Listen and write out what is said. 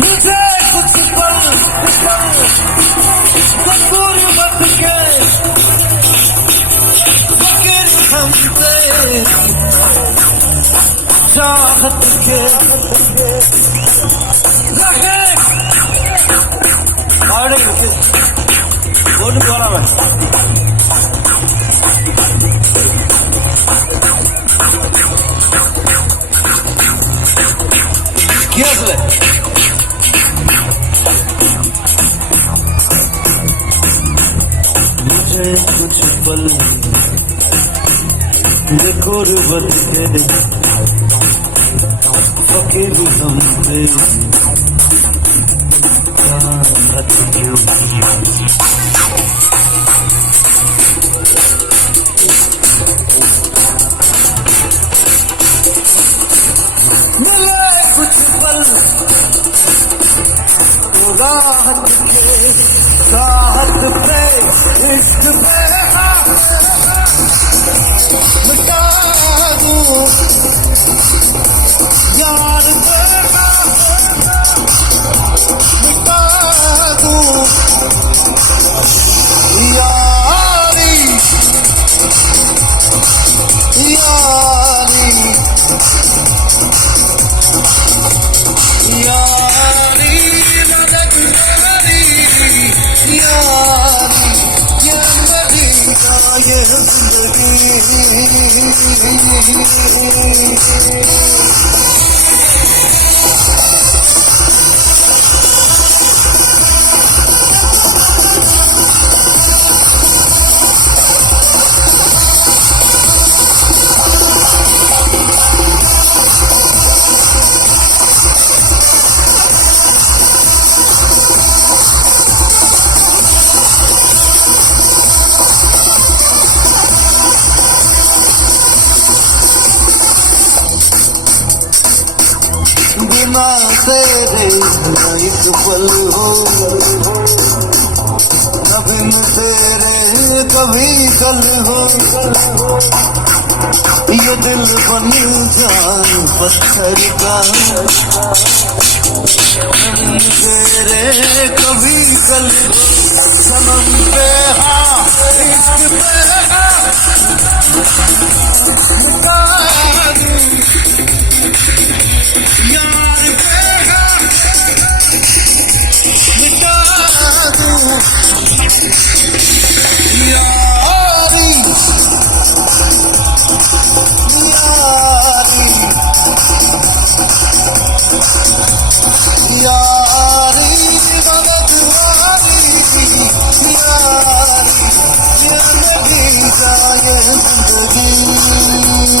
मुझे कुछ पल गुर्बत के फिक्र हमसे चाहत के रखे बोल बोला मैं क्या मुझे कुछ पल गुर्बत के फकीर हमसे चाहत क्यों मिले कुछ पल राहत के चाहत पे इश्क पे मिटा दूं यार तेरा मिटा दूं यारी यारी यारी मदद यारी यारी ये मेरी ये जिंदगी बिना तेरे एक पल हो कभी न तेरे कभी कल हो ये दिल बन जाए पत्थर का तेरे कभी कल हो सनम पे हाँ इश्क पे हाँ यार तेरा मिटा दूं यारी यारी यारी मदद वाली यारी ये मेरी जाए जिंदगी